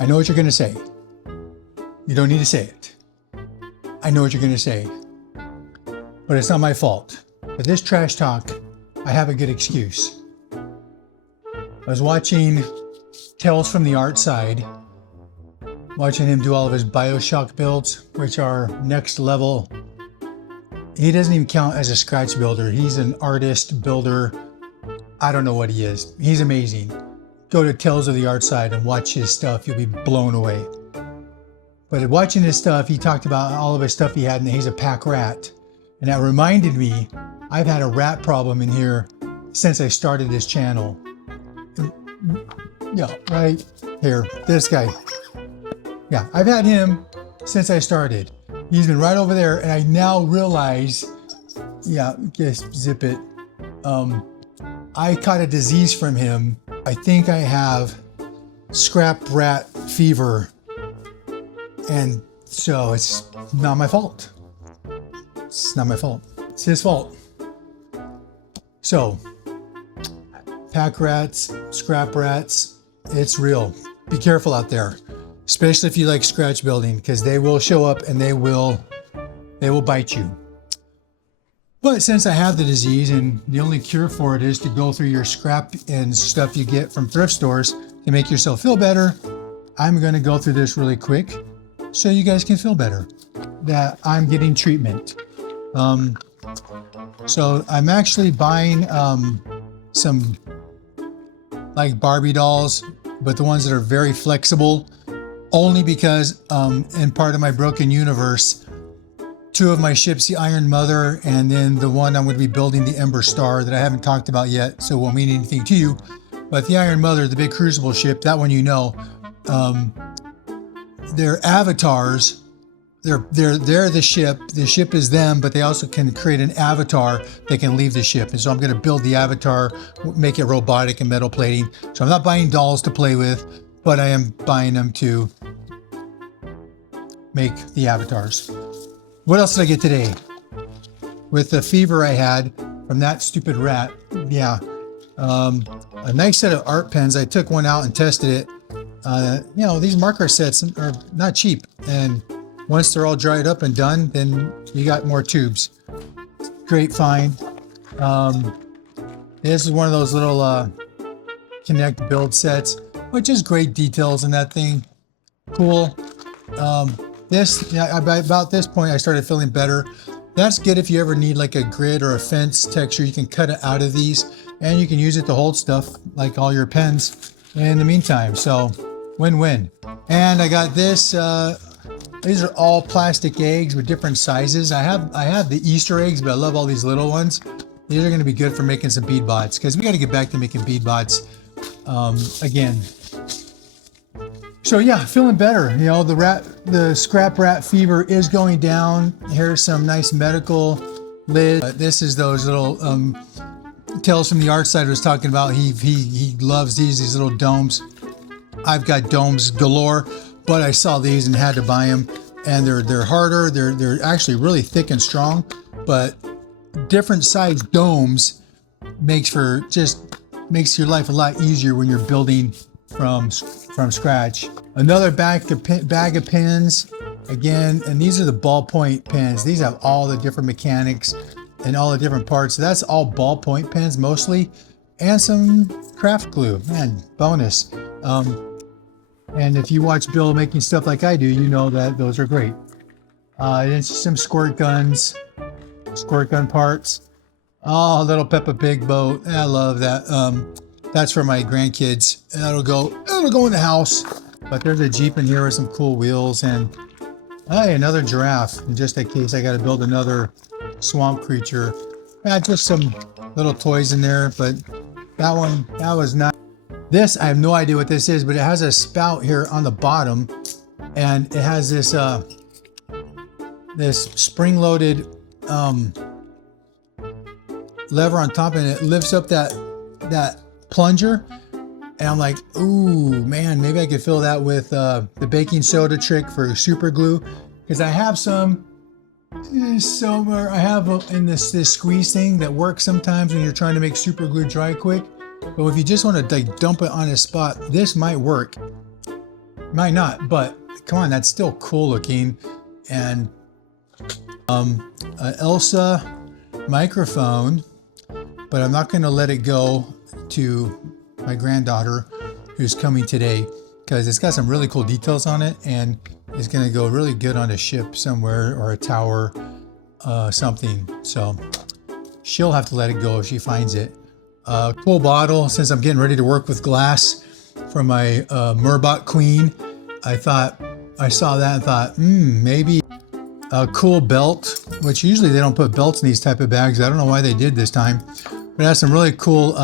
I know what you're gonna say. You don't need to say it. I know what you're gonna say, but it's not my fault. For this trash talk, I have a good excuse. I was watching Tales from the Art Side, watching him do all of his BioShock builds, which are next level. He doesn't even count as a scratch builder. He's an artist builder. I don't know what he is. He's amazing. Go to Tales of the Art Side and watch his stuff. You'll be blown away. But watching his stuff, he talked about all of his stuff he had, and he's a pack rat. And that reminded me, I've had a rat problem in here since I started this channel. Yeah, right here, this guy. Yeah, I've had him since I started. He's been right over there, and I now realize, yeah, just zip it. I caught a disease from him. I think I have scrap rat fever, and so it's not my fault. It's not my fault. It's his fault. So, pack rats, scrap rats, it's real. Be careful out there, especially if you like scratch building, because they will show up and they will bite you. But since I have the disease and the only cure for it is to go through your scrap and stuff you get from thrift stores to make yourself feel better, I'm going to go through this really quick so you guys can feel better that I'm getting treatment. So I'm actually buying some like Barbie dolls, but the ones that are very flexible, only because in part of my broken universe, two of my ships, the Iron Mother, and then the one I'm going to be building, the Ember Star, that I haven't talked about yet, so it won't mean anything to you. But the Iron Mother, the big crucible ship, that one you know, their avatars, they're the ship. The ship is them, but they also can create an avatar that can leave the ship. And so I'm going to build the avatar, make it robotic and metal plating. So I'm not buying dolls to play with, but I am buying them to make the avatars. What else did I get today? With the fever I had from that stupid rat, yeah. A nice set of art pens. I took one out and tested it. You know, these marker sets are not cheap. And once they're all dried up and done, then you got more tubes. Great find. This is one of those little Connect build sets, which is great details in that thing. Cool. About this point, I started feeling better. That's good if you ever need like a grid or a fence texture. You can cut it out of these, and you can use it to hold stuff like all your pens in the meantime. So win-win. And I got this. These are all plastic eggs with different sizes. I have the Easter eggs, but I love all these little ones. These are going to be good for making some bead bots, because we got to get back to making bead bots again. So yeah, feeling better. You know, the scrap rat fever is going down. Here's some nice medical lids. This is those little Tales from the Art Side I was talking about. He loves these little domes. I've got domes galore, but I saw these and had to buy them. And they're harder. They're actually really thick and strong, but different size domes makes your life a lot easier when you're building from scratch. Another bag of pens again, and these are the ballpoint pens. These have all the different mechanics and all the different parts. So that's all ballpoint pens mostly, and some craft glue. Man, bonus. And if you watch Bill making stuff like I do, you know that those are great. And it's some squirt gun parts. Oh, little Peppa Pig boat. I love that. That's for my grandkids. It'll go in the house. But there's a Jeep in here with some cool wheels, and hey, another giraffe. And just in case I got to build another swamp creature. Just some little toys in there, but that was not. This, I have no idea what this is, but it has a spout here on the bottom, and it has this this spring-loaded lever on top, and it lifts up that plunger. And I'm like, ooh, man, maybe I could fill that with the baking soda trick for super glue, because I have some somewhere. I have in this squeeze thing that works sometimes when you're trying to make super glue dry quick. But if you just want to like dump it on a spot, this might work. Might not, but come on, that's still cool looking. And Elsa microphone, but I'm not going to let it go to my granddaughter who's coming today because it's got some really cool details on it and it's going to go really good on a ship somewhere or a tower, something. So she'll have to let it go if she finds it. Cool bottle. Since I'm getting ready to work with glass for my Merbot Queen, I saw that and thought, maybe a cool belt, which usually they don't put belts in these type of bags. I don't know why they did this time, but it has some really cool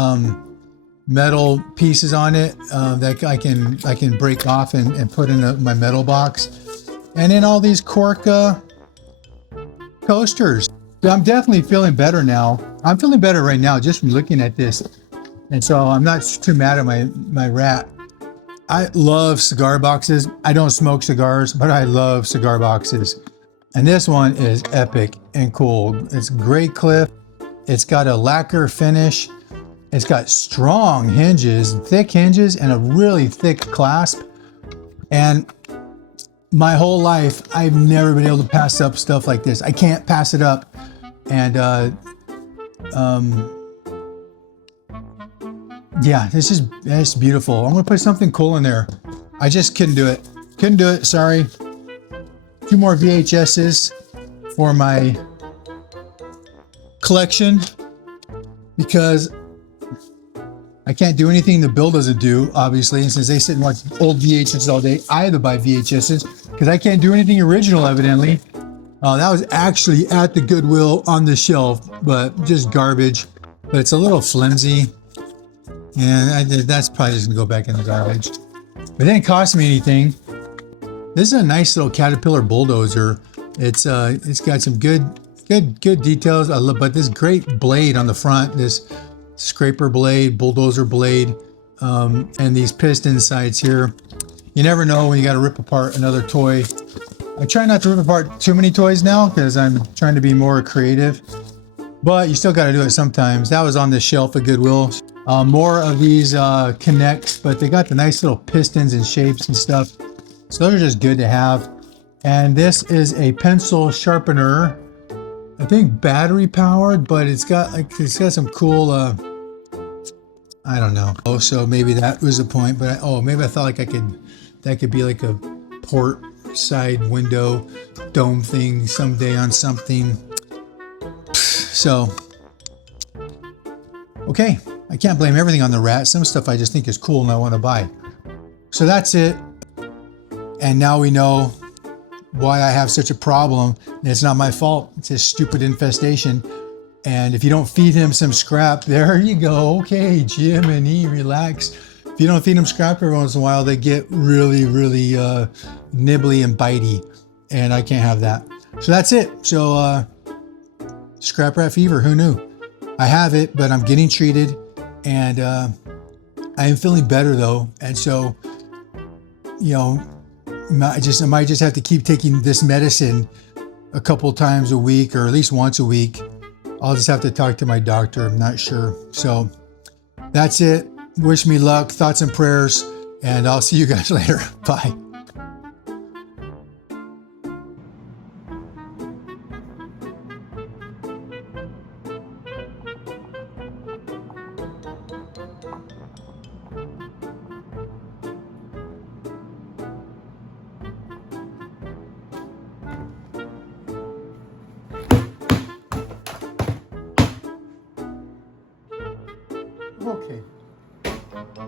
metal pieces on it that I can break off and put in my metal box. And then all these cork coasters. I'm definitely feeling better now. I'm feeling better right now just from looking at this. And so I'm not too mad at my rat. I love cigar boxes. I don't smoke cigars, but I love cigar boxes. And this one is epic and cool. It's great clip. It's got a lacquer finish. It's got strong hinges, thick hinges, and a really thick clasp. And my whole life, I've never been able to pass up stuff like this. I can't pass it up. And yeah, it's beautiful. I'm gonna put something cool in there. I just couldn't do it. Couldn't do it, sorry. 2 more VHSs for my collection because I can't do anything the Bill doesn't do, obviously. And since they sit and watch old VHSs all day, I had to buy VHSs because I can't do anything original, evidently. That was actually at the Goodwill on the shelf, but just garbage. But it's a little flimsy. And that's probably just gonna go back in the garbage. But it didn't cost me anything. This is a nice little Caterpillar bulldozer. It's got some good details. I love, but this great blade on the front, this scraper blade, bulldozer blade, and these piston sides here. You never know when you got to rip apart another toy. I try not to rip apart too many toys now because I'm trying to be more creative, but you still got to do it sometimes. That was on the shelf at Goodwill. More of these connects, but they got the nice little pistons and shapes and stuff. So those are just good to have. And this is a pencil sharpener. I think battery powered, but it's got some cool, I don't know. Oh, so maybe that was the point, but maybe I thought like that could be like a port side window dome thing someday on something. So, okay, I can't blame everything on the rat. Some stuff I just think is cool and I want to buy. So that's it. And now we know why I have such a problem. And it's not my fault. It's his stupid infestation. And if you don't feed him some scrap, there you go. Okay, Jiminy, relax. If you don't feed them scrap every once in a while, they get really, really nibbly and bitey. And I can't have that. So that's it. So scrap rat fever, who knew? I have it, but I'm getting treated. And I am feeling better though. And so, you know, I might just have to keep taking this medicine a couple times a week or at least once a week. I'll just have to talk to my doctor. I'm not sure. So that's it. Wish me luck, thoughts and prayers, and I'll see you guys later. Bye. Okay. Okay.